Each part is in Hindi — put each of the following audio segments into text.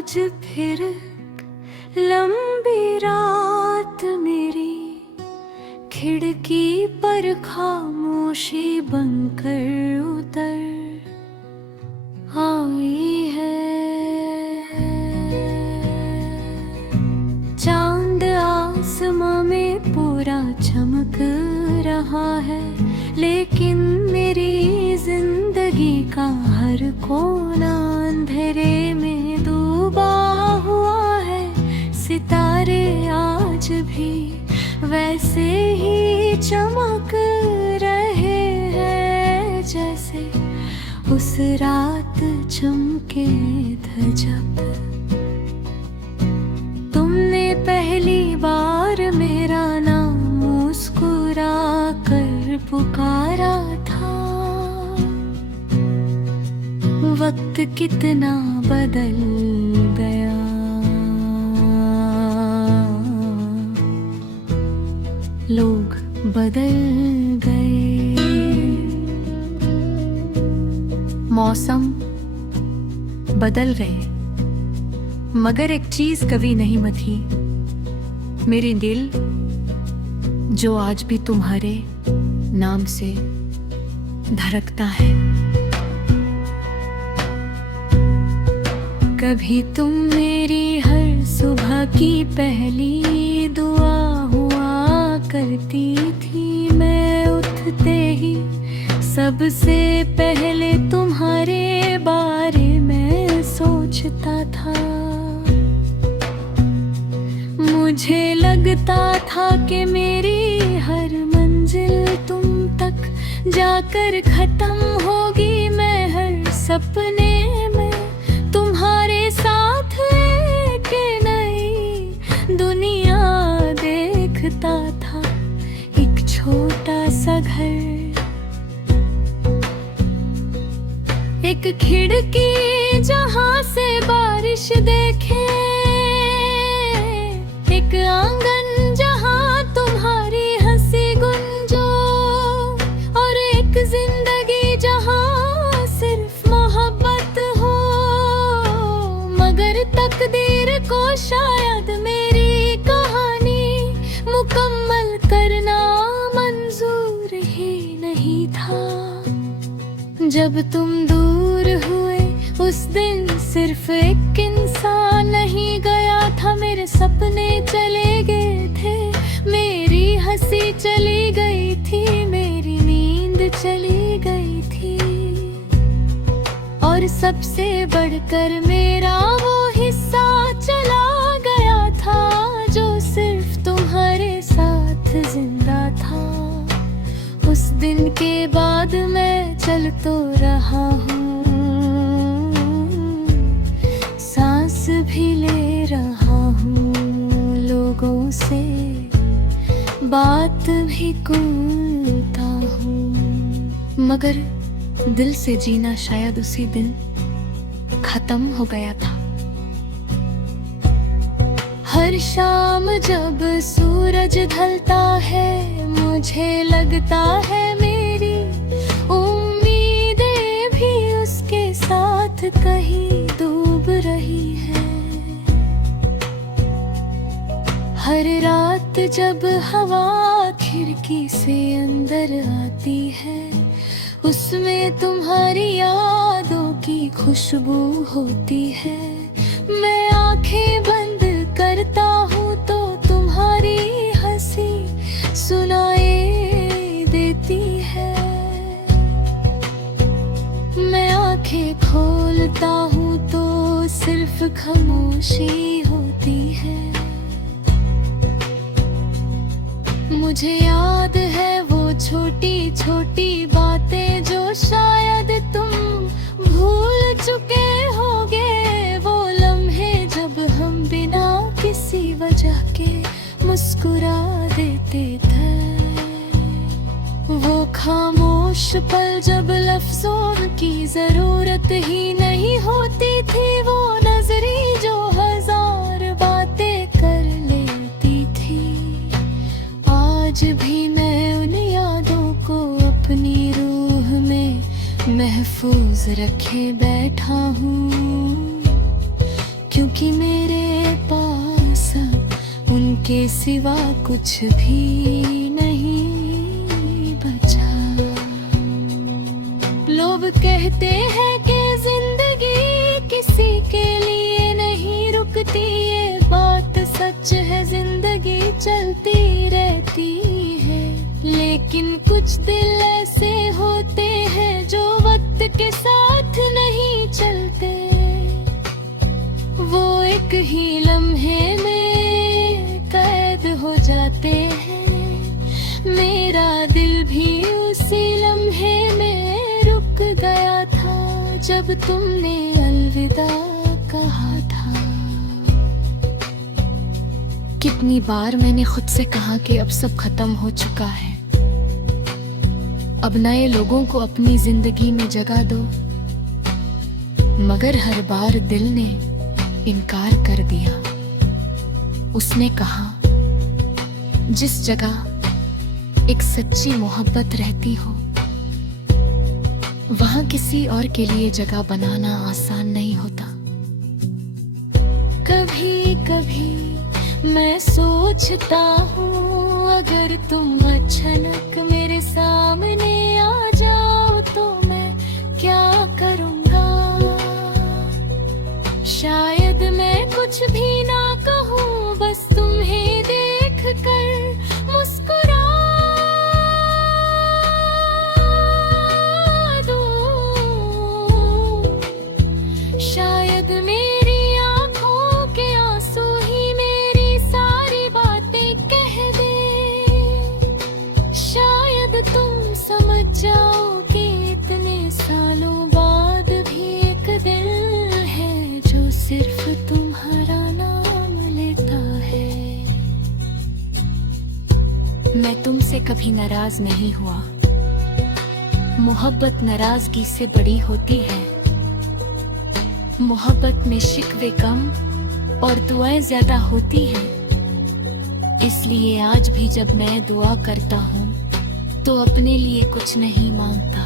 आज फिर लंबी रात मेरी खिड़की पर खामोशी बनकर उतर आई है। चांद आसमां में पूरा चमक रहा है, लेकिन मेरी जिंदगी का हर कोना अंधेरे में डूबा हुआ है। सितारे आज भी वैसे ही चमक रहे हैं जैसे उस रात चमके थे जब तुमने पहली बार मेरा नाम मुस्कुरा कर पुकारा था। वक्त कितना बदल गया, लोग बदल गए, मौसम बदल गए, मगर एक चीज कभी नहीं मथी, मेरे दिल जो आज भी तुम्हारे नाम से धड़कता है। कभी तुम मेरी हर सुबह की पहली दुआ हुआ करती थी। मैं उठते ही सबसे पहले तुम्हारे बारे में सोचता था। मुझे लगता था कि मेरी हर मंजिल तुम तक जाकर खत्म होगी। मैं हर सपने में तुम्हारे साथ एक नई दुनिया देखता था। एक छोटा सा घर, एक खिड़की जहां से बारिश देखे, एक आंगन जहां तुम्हारी हंसी गुंजो, और एक जिंदगी जहां सिर्फ मोहब्बत हो। मगर तकदीर को शायद मेरी कहानी मुकम्मल करना मंजूर ही नहीं था। जब तुम दूर हुए उस दिन सिर्फ एक इंसान नहीं गया था, मेरे सपने चले गए थे, मेरी हंसी चली गई थी, मेरी नींद चली गई थी, और सबसे बढ़कर मेरा वो हिस्सा चला गया था जो सिर्फ तुम्हारे साथ जिंदा था। उस दिन के बाद मैं चल तो रहा हूँ, सांस भी ले रहा हूँ, लोगों से बात भी करता हूँ, मगर दिल से जीना शायद उसी दिन खत्म हो गया था। हर शाम जब सूरज ढलता है, मुझे लगता है मेरी उम्मीदें भी उसके साथ कहीं डूब रही है। हर रात जब हवा खिड़की से अंदर आती है, उसमें तुम्हारी यादों की खुशबू होती है। मैं आंखें बंद करता हूँ तो तुम्हारी हंसी सुनाई देती है। मैं आंखें खोलता हूँ तो सिर्फ खामोशी होती है। मुझे याद है वो छोटी छोटी बातें जो शायद तुम भूल चुके होगे। वो लम्हे जब हम बिना किसी वजह के मुस्कुरा देते थे, वो खामोश पल जब लफ्जों की जरूरत ही नहीं होती थी, वो नजरी जो हजार बातें कर लेती थी। आज भी मैं उन यादों को अपनी रूह में महफूज रखे बैठा हूँ, क्योंकि मेरे पास अब उनके सिवा कुछ भी नहीं बचा। लोग कहते हैं कि जिंदगी किसी के लिए नहीं रुकती, ये बात सच है, जिंदगी चलती रहती है। लेकिन कुछ दिल ऐसे होते हैं जो वक्त के साथ नहीं चलते, वो एक ही लम्हे में कैद हो जाते हैं। मेरा दिल भी उसी लम्हे में रुक गया था जब तुमने अलविदा कहा था। कितनी बार मैंने खुद से कहा कि अब सब खत्म हो चुका है, अब नए लोगों को अपनी जिंदगी में जगह दो, मगर हर बार दिल ने इनकार कर दिया। उसने कहा जिस जगह एक सच्ची मोहब्बत रहती हो, वहां किसी और के लिए जगह बनाना आसान नहीं होता। कभी कभी मैं सोचता हूँ अगर तुम अचानक मेरे सामने आ जाओ तो मैं क्या करूँगा। शायद मैं कुछ भी ना कहूँ, बस तुम्हें देख कर मुस्कुरा दूँ। शायद मेरी आँखों के आंसू ही मेरी सारी बातें कह दे। शायद तुम समझ जाओ कि इतने सालों बाद भी एक दिल है जो सिर्फ तुम्हारा नाम लेता है। मैं तुमसे कभी नाराज नहीं हुआ, मोहब्बत नाराजगी से बड़ी होती है। मोहब्बत में शिकवे कम और दुआएं ज्यादा होती हैं। इसलिए आज भी जब मैं दुआ करता हूँ तो अपने लिए कुछ नहीं मांगता,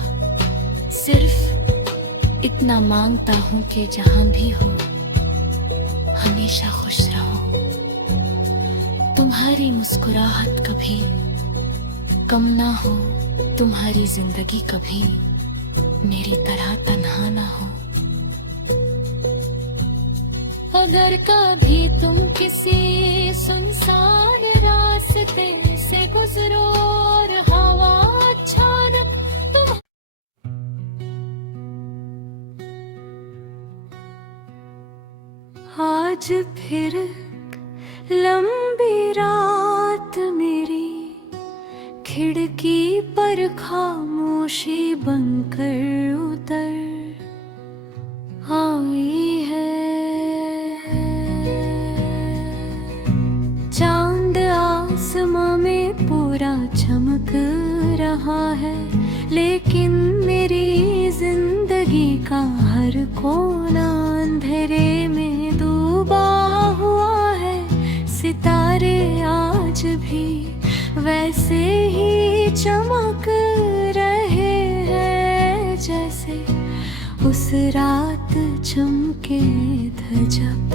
सिर्फ इतना मांगता हूँ कि जहां भी हो हमेशा खुश रहो। तुम्हारी मुस्कुराहट कभी कम ना हो, तुम्हारी जिंदगी कभी मेरी तरह तन्हा ना हो। अगर कभी तुम किसी सुनसान रास्ते से गुजरो और हवा अचानक तुम आज फिर लंबी रात मेरी खिड़की पर खामोशी बनकर उतर आई है। चांद आसमां में पूरा चमक रहा है, लेकिन मेरी जिंदगी का हर कोना अंधेरे में डूबा हुआ है। सितारे आज भी वैसे ही चमक रहे हैं जैसे उस रात चमके थे जब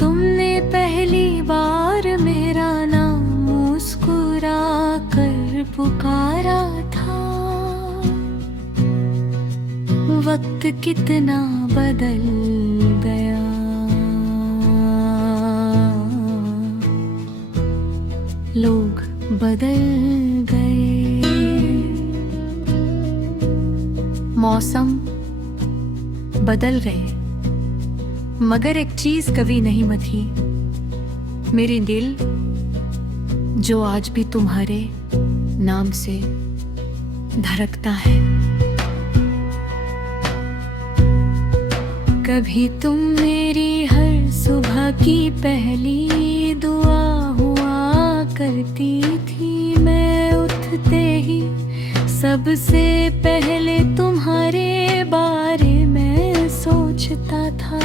तुमने पहली बार मेरा नाम मुस्कुरा कर पुकारा था। वक्त कितना बदल गया, लोग बदल गए, मौसम बदल गए, मगर एक चीज कभी नहीं मथी, मेरे दिल जो आज भी तुम्हारे नाम से धड़कता है। कभी तुम मेरी हर सुबह की पहली दुआ हुआ करती थी। मैं उठते ही सबसे पहले तुम्हारे बारे में सोचता था।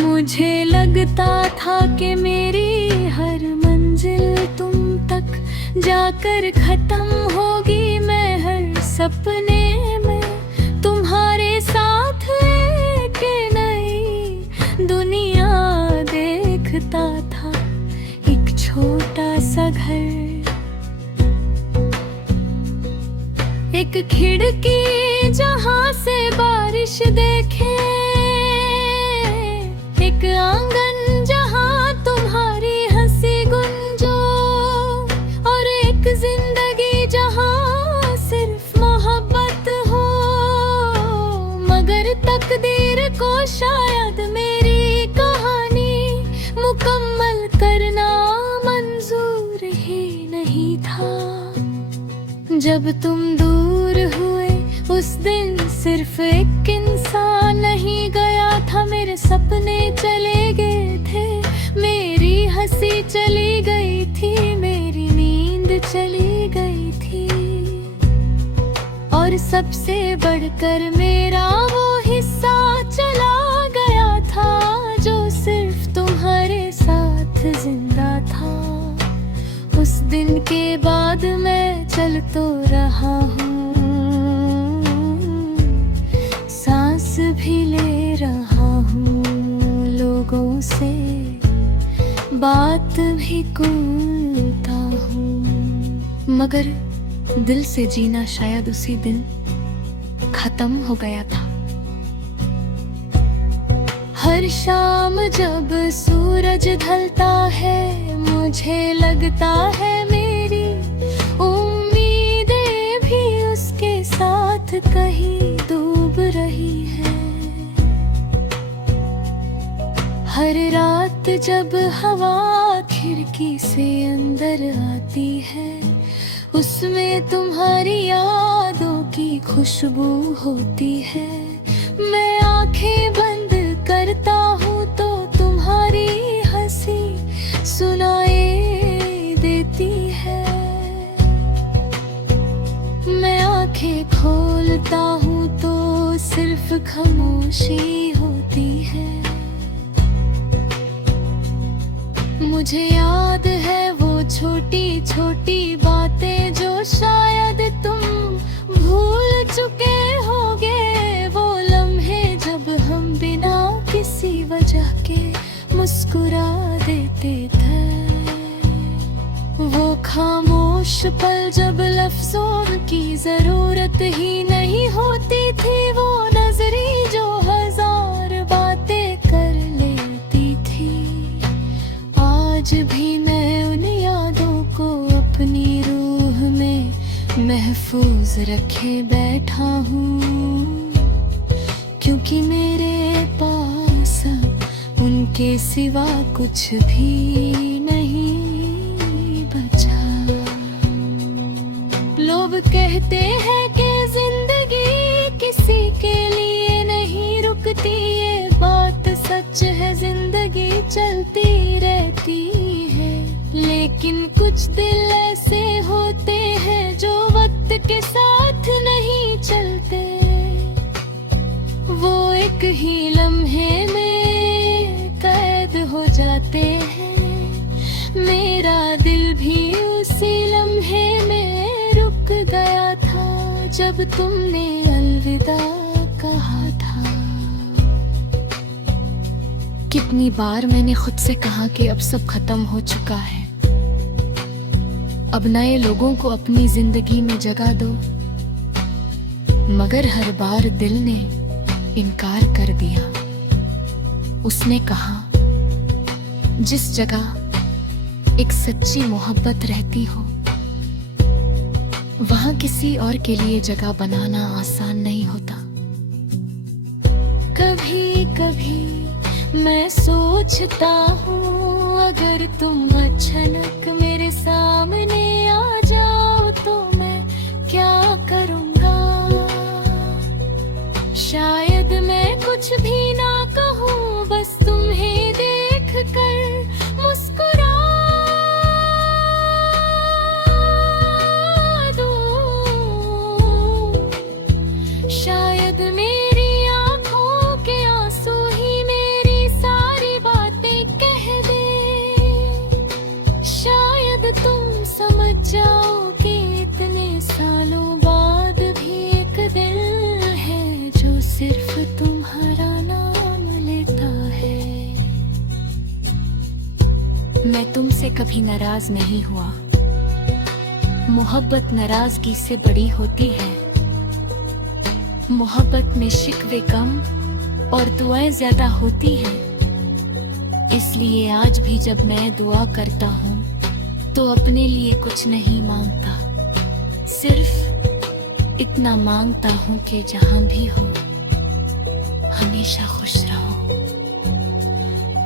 मुझे लगता था कि मेरी हर मंजिल तुम तक जाकर खत्म होगी। मैं हर सपने में तुम्हारे साथ एक खिड़की जहां से बारिश देखे, एक आंगन जहां तुम्हारी हंसी गुंजो, और एक जिंदगी जहां सिर्फ मोहब्बत हो। मगर तकदीर को शायद मेरी कहानी मुकम्मल करना मंजूर ही नहीं था। जब तुम दूर हुए उस दिन सिर्फ एक इंसान नहीं गया था, मेरे सपने चले गए थे, मेरी हंसी चली गई थी, मेरी नींद चली गई थी। और सबसे बढ़कर मेरा वो हिस्सा चला गया था जो सिर्फ तुम्हारे साथ जिंदा था। उस दिन के बाद मैं चल तो रहा हूँ, सांस भी ले रहा हूँ, लोगों से बात भी करता हूँ। मगर दिल से जीना शायद उसी दिन खत्म हो गया था। हर शाम जब सूरज ढलता है मुझे लगता है मेरी उम्मीदें भी उसके साथ कहीं डूब रही है। हर रात जब हवा खिड़की से अंदर आती है, उसमें तुम्हारी यादों की खुशबू होती है। मैं आंखें बंद करता हूँ तो तुम्हारी हंसी सुनाई देती है। मैं आंखें खोलता हूँ तो सिर्फ खामोशी होती है। मुझे याद है वो छोटी छोटी बातें जो शायद तुम भूल चुके होगे, वो लम्हे जब हम बिना किसी वजह के मुस्कुरा देते थे, वो खामोश पल जब लफ्जों की जरूरत ही नहीं होती थी, वो नजरी जो हजार बातें कर लेती थी। आज भी मैं उन यादों को अपनी रूह में महफूज रखे बैठा हूँ, क्योंकि मेरे पास उनके सिवा कुछ भी नहीं बचा। लोग कहते हैं कि जिंदगी किसी के लिए नहीं रुकती, ये बात सच है, जिंदगी चलती रहती है। लेकिन कुछ दिल ऐसे होते हैं जो वक्त के साथ नहीं चलते, वो एक ही लम्हे में कैद हो जाते हैं। मेरा दिल भी उसी लम्हे में रुक गया था जब तुमने अलविदा कहा था। कितनी बार मैंने खुद से कहा कि अब सब खत्म हो चुका है, अब नए लोगों को अपनी जिंदगी में जगह दो, मगर हर बार दिल ने इनकार कर दिया। उसने कहा जिस जगह एक सच्ची मोहब्बत रहती हो, वहां किसी और के लिए जगह बनाना आसान नहीं होता। कभी कभी मैं सोचता हूँ अगर तुम अचानक मेरे सामने आ जाओ तो मैं क्या करूँगा। शायद मैं कुछ भी ना कहूँ, बस तुम्हें देख कर मुस्कुरा दूँ। शायद मेरी आँखों के आंसू ही मेरी सारी बातें कह दे। शायद तुम समझ जाओ कि इतने सालों बाद भी एक दिल है जो सिर्फ तुम्हारा नाम लेता है। मैं तुमसे कभी नाराज नहीं हुआ, मोहब्बत नाराजगी से बड़ी होती है। मोहब्बत में शिकवे कम और दुआएं ज्यादा होती हैं। इसलिए आज भी जब मैं दुआ करता हूँ तो अपने लिए कुछ नहीं मांगता, सिर्फ इतना मांगता हूँ कि जहाँ भी हो हमेशा खुश रहो।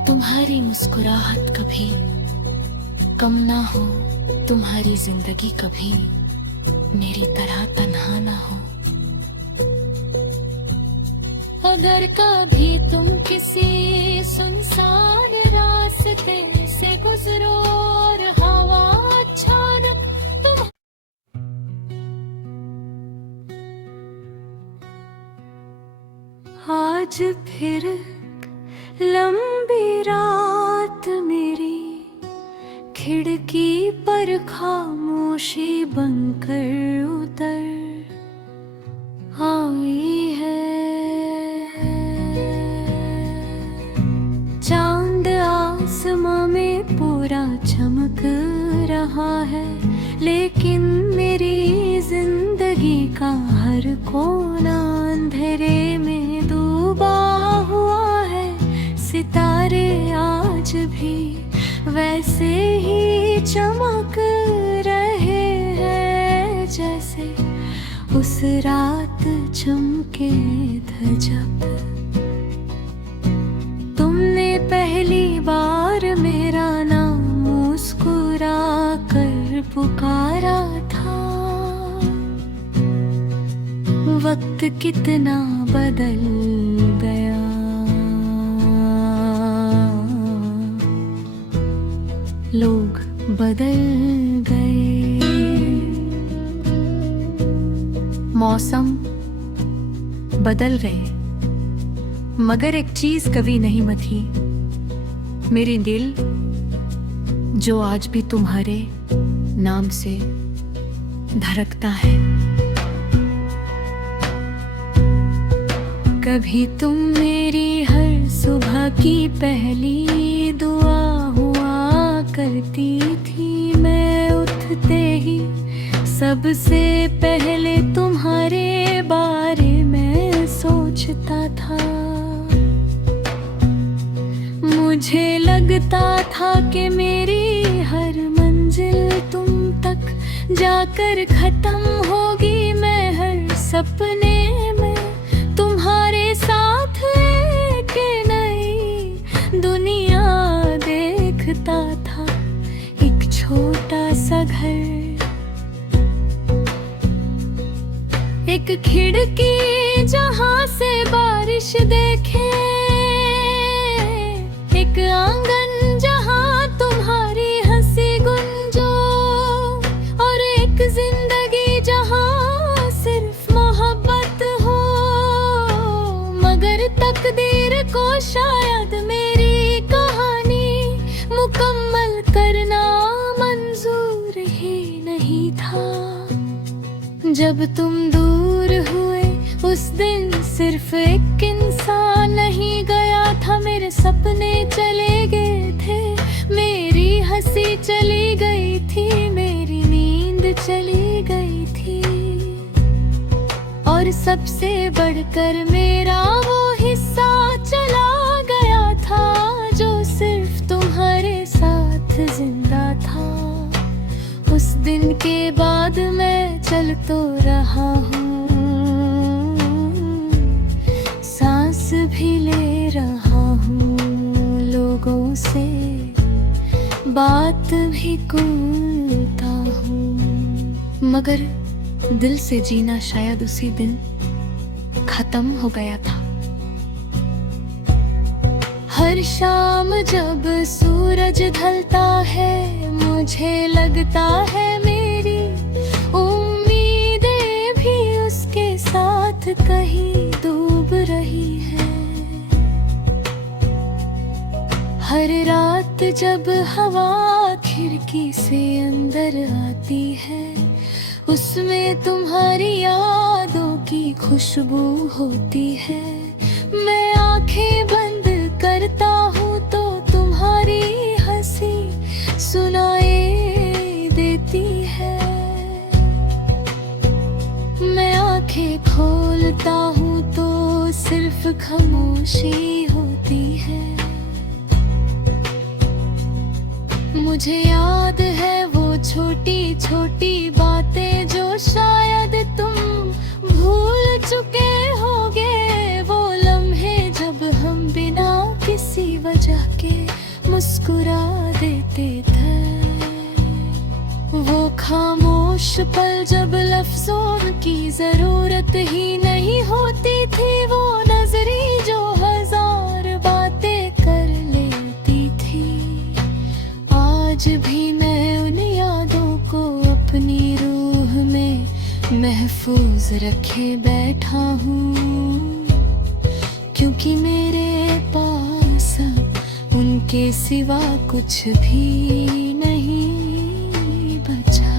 तुम्हारी मुस्कुराहट कभी कम ना हो, तुम्हारी जिंदगी कभी मेरी तरह तन्हा ना हो। अगर कभी तुम किसी सुनसान रास्ते से गुजरो और हवा अचानक तुम आज फिर लंबी रात मेरी खिड़की पर खामोशी बनकर उतर आई है। चांद आसमां में पूरा चमक रहा है, लेकिन मेरी जिंदगी का हर कोना अंधेरे में डूबा हुआ है। सितारे आज भी वैसे ही चमक रहे हैं जैसे उस रात चमके थे जब तुमने पहली बार मेरा नाम मुस्कुरा कर पुकारा था। वक्त कितना बदल गया, लोग बदल गए, मौसम बदल गए, मगर एक चीज कभी नहीं मथी, मेरे दिल जो आज भी तुम्हारे नाम से धड़कता है। कभी तुम मेरी हर सुबह की पहली दुआ हुआ करती थी। मैं उठते ही सबसे पहले तुम्हारे बारे में सोचता था। मुझे लगता था कि मेरी हर मंजिल तुम तक जाकर खत्म होगी। मैं हर सपने में तुम्हारे साथ एक नई दुनिया देखता था। एक छोटा सा घर, एक खिड़की जहां से बारिश देखे, एक आंगन जहां तुम्हारी हंसी गुंजो, और एक जिंदगी जहां सिर्फ मोहब्बत हो। मगर तकदीर को शायद मेरी कहानी मुकम्मल करना मंजूर ही नहीं था। जब तुम दूर हुए उस दिन सिर्फ एक इंसान नहीं गया था, मेरे सपने चले गए थे, मेरी हंसी चली गई थी, मेरी नींद चली गई थी। और सबसे बढ़कर मेरा वो हिस्सा चला गया था जो सिर्फ तुम्हारे साथ जिंदा था। उस दिन के बाद मैं चल तो रहा हूँ, सांस भी ले रहा हूँ, लोगों से बात भी करता हूँ, मगर दिल से जीना शायद उसी दिन खत्म हो गया था। हर शाम जब सूरज ढलता है मुझे लगता है मेरी उम्मीदें भी उसके साथ कहीं डूब रही है। हर रात जब हवा खिड़की से अंदर आती है, उसमें तुम्हारी यादों की खुशबू होती है। मैं आंखें बंद करता हूँ तो तुम्हारी हंसी सुनाई देती है। मैं आंखें आंखें खोलता हूँ तो सिर्फ खामोशी होती है। मुझे याद है वो छोटी छोटी बातें जो शायद तुम भूल चुके होगे। वो लम्हे जब हम बिना किसी वजह के मुस्कुरा देते थे। वो खामोश पल जब लफ्जों की जरूरत ही नहीं होती थी। वो नजरी जो हजार बातें कर लेती थी। आज भी मैं उन यादों को अपनी रूह में महफूज रखे बैठा हूँ, क्योंकि मेरे पास अब उनके सिवा कुछ भी नहीं बचा।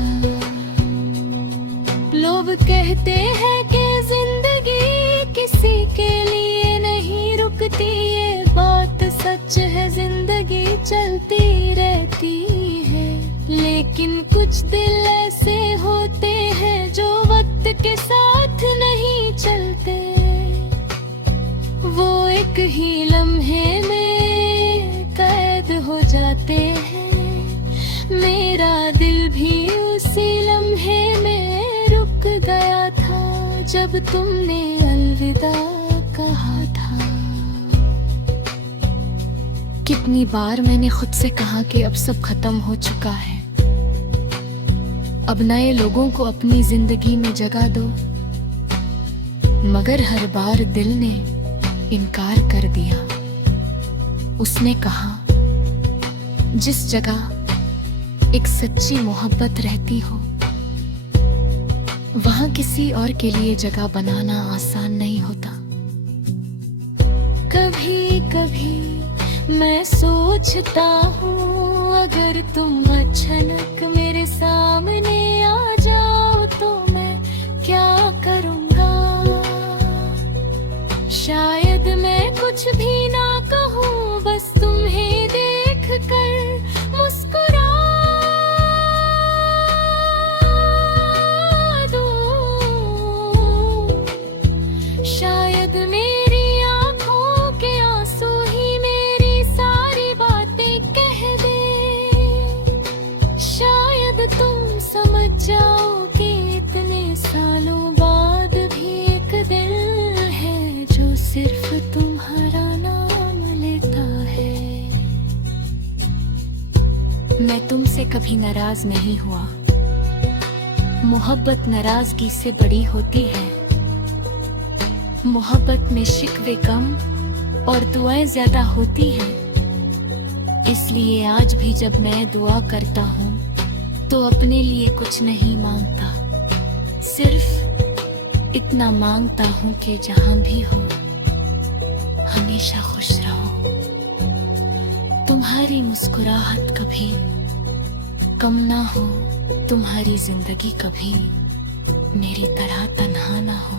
लोग कहते हैं कि जिंदगी किसी के लिए नहीं रुकती। ये बात सच है, जिंदगी चलती रहती है। लेकिन कुछ दिल ऐसे होते हैं जो वक्त के साथ नहीं चलते। वो एक ही लम्हे में कैद हो जाते हैं। मेरा दिल भी उसी लम्हे में रुक गया था जब तुमने अलविदा कहा था। कितनी बार मैंने खुद से कहा कि अब सब खत्म हो चुका है, अब नए लोगों को अपनी जिंदगी में जगह दो। मगर हर बार दिल ने इनकार कर दिया। उसने कहा, जिस जगह एक सच्ची मोहब्बत रहती हो वहां किसी और के लिए जगह बनाना आसान नहीं होता। कभी कभी मैं सोचता हूँ, अगर तुम अचानक मेरे सामने आ जाओ तो मैं क्या करूँगा। शायद मैं कुछ भी ना कहूँ, बस तुम्हें देख कर मुस्कुरा दूँ। शायद मेरी आँखों के आंसू ही मेरी सारी बातें कह दे। शायद तुम समझ जाओ कि इतने सालों बाद भी एक दिल है जो सिर्फ तुम्हारा नाम लेता है। मैं तुमसे कभी नाराज नहीं हुआ। मोहब्बत नाराजगी से बड़ी होती है। मोहब्बत में शिकवे कम और दुआएं ज्यादा होती हैं। इसलिए आज भी जब मैं दुआ करता हूँ तो अपने लिए कुछ नहीं मांगता, सिर्फ इतना मांगता हूँ कि जहां भी हो हमेशा खुश रहो। तुम्हारी मुस्कुराहट कभी कम ना हो, तुम्हारी जिंदगी कभी मेरी तरह तन्हा ना हो।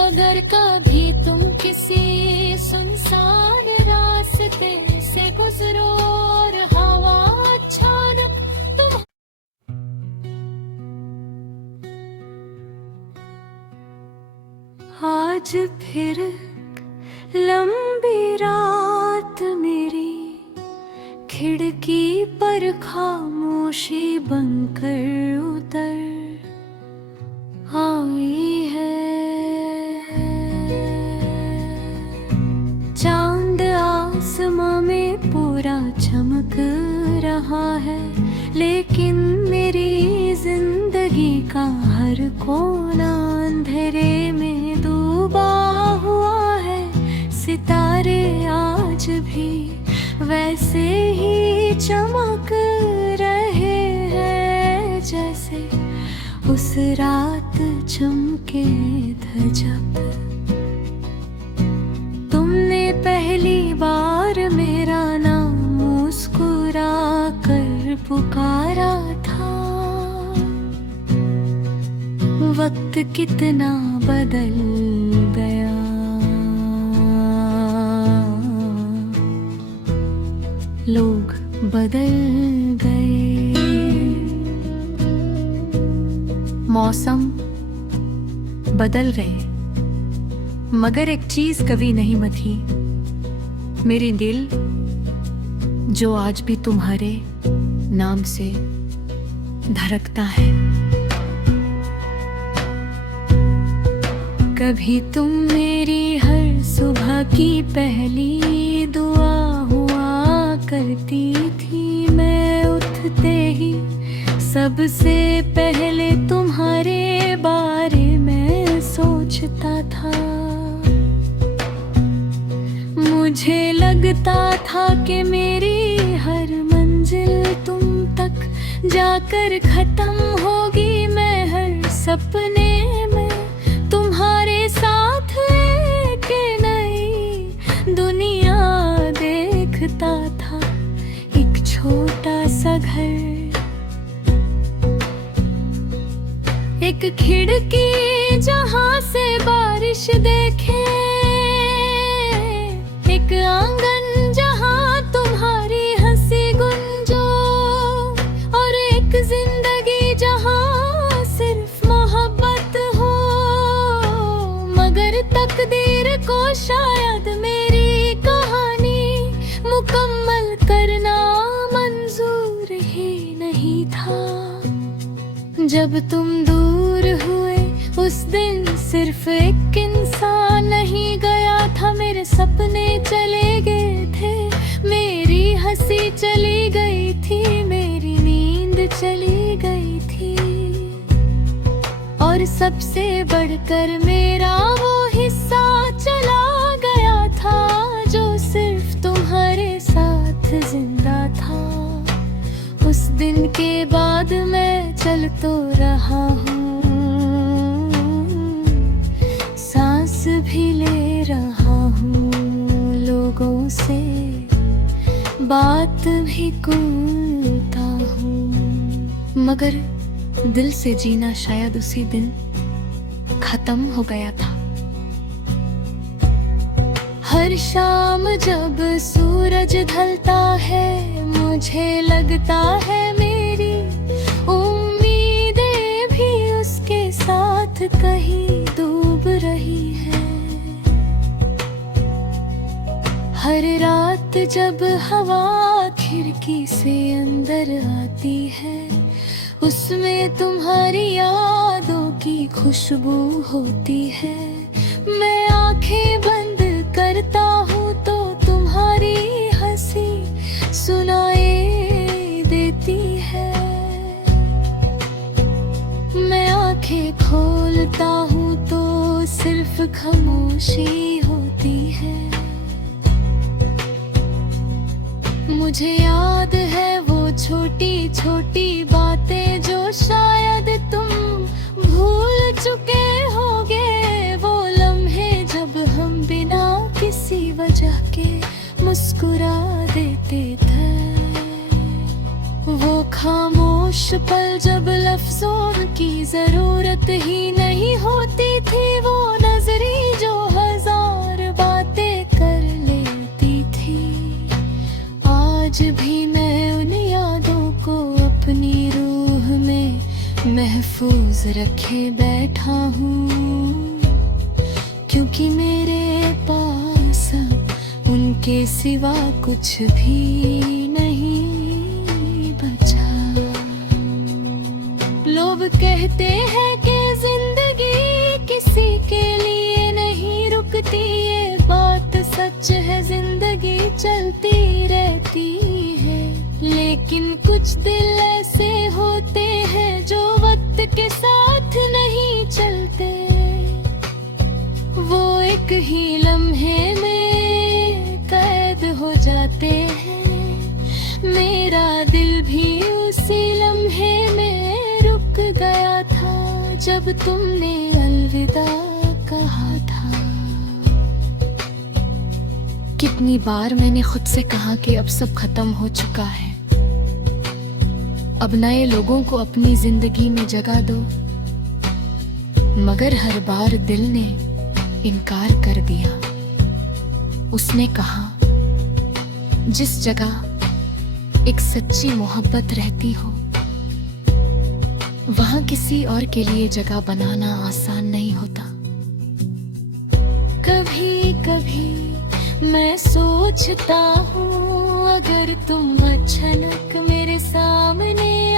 अगर कभी तुम किसी सुनसान रास्ते से गुजरो और हवा अचानक तुम आज फिर लंबी रात मेरी खिड़की पर खामोशी बनकर उतर आई है। चांद आसमां में पूरा चमक रहा है, लेकिन मेरी जिंदगी का हर कोना अंधेरे में डूबा हुआ है। सितारे आज भी वैसे ही चमक रहे हैं जैसे उस रात चमके थे जब तुमने पहली बार मेरा नाम मुस्कुरा कर पुकारा था। वक्त कितना बदल गया, लोग बदल गए। मौसम बदल गए, मगर एक चीज कभी नहीं मथी, मेरे दिल जो आज भी तुम्हारे नाम से धड़कता है। कभी तुम मेरी हर सुबह की पहली दुआ हुआ करती थी। मैं उठते ही सबसे पहले तुम्हारे बारे में सोचता था। मुझे लगता था कि मेरी हर मंजिल तुम तक जाकर खत्म होगी। मैं हर सपने में तुम्हारे साथ एक नई दुनिया देखता था। एक छोटा सा घर, एक खिड़की जहां से बारिश देखे, एक आंगन जहां तुम्हारी हंसी गुंजो, और एक जिंदगी जहां सिर्फ मोहब्बत हो। मगर तकदीर को शायद मेरी कहानी मुकम्मल करना मंजूर ही नहीं था। जब तुम दूर हुए उस दिन सिर्फ एक इंसान नहीं गया था। मेरे सपने चले गए थे, मेरी हंसी चली गई थी, मेरी नींद चली गई थी। और सबसे बढ़कर मेरा वो हिस्सा चला गया था जो सिर्फ तुम्हारे साथ जिंदा था। उस दिन के बाद मैं चल तो रहा हूँ, सांस भी ले रहा हूँ, लोगों से बात भी करता हूँ। मगर दिल से जीना शायद उसी दिन खत्म हो गया था। हर शाम जब सूरज ढलता है मुझे लगता है मेरी उम्मीदें भी उसके साथ कहीं डूब रही है। हर रात जब हवा खिड़की से अंदर आती है उसमें तुम्हारी यादों की खुशबू होती है। मैं आंखें बंद करता हूँ तो तुम्हारी हंसी सुनाई देती है। मैं आंखें खोलता हूँ तो सिर्फ खामोशी होती है। मुझे याद है वो छोटी छोटी बातें जो शायद तुम भूल चुके होगे। वो लम्हे जब हम बिना किसी वजह के मुस्कुरा देते थे। वो खामोश पल जब लफ्जों की जरूरत ही नहीं होती थी। वो नजरी जो हजार बातें कर लेती थी। आज भी मैं उन यादों को अपनी रूह में महफूज रखे बैठा हूँ, क्योंकि मेरे पास उनके सिवा कुछ भी नहीं बचा। लोग कहते हैं कि जिंदगी किसी के लिए नहीं रुकती। ये बात सच है, जिंदगी चलती रहती है। लेकिन कुछ दिल ऐसे होते हैं जो वक्त के साथ नहीं चलते। वो एक ही लम्हे में कैद हो जाते हैं। मेरा दिल भी उसी लम्हे में रुक गया था जब तुमने अलविदा कहा था। कितनी बार मैंने खुद से कहा कि अब सब खत्म हो चुका है, अब नए लोगों को अपनी जिंदगी में जगह दो। मगर हर बार दिल ने इनकार कर दिया। उसने कहा जिस जगह एक सच्ची मोहब्बत रहती हो वहाँ किसी और के लिए जगह बनाना आसान नहीं होता। कभी कभी मैं सोचता हूँ, अगर तुम अचानक मेरे सामने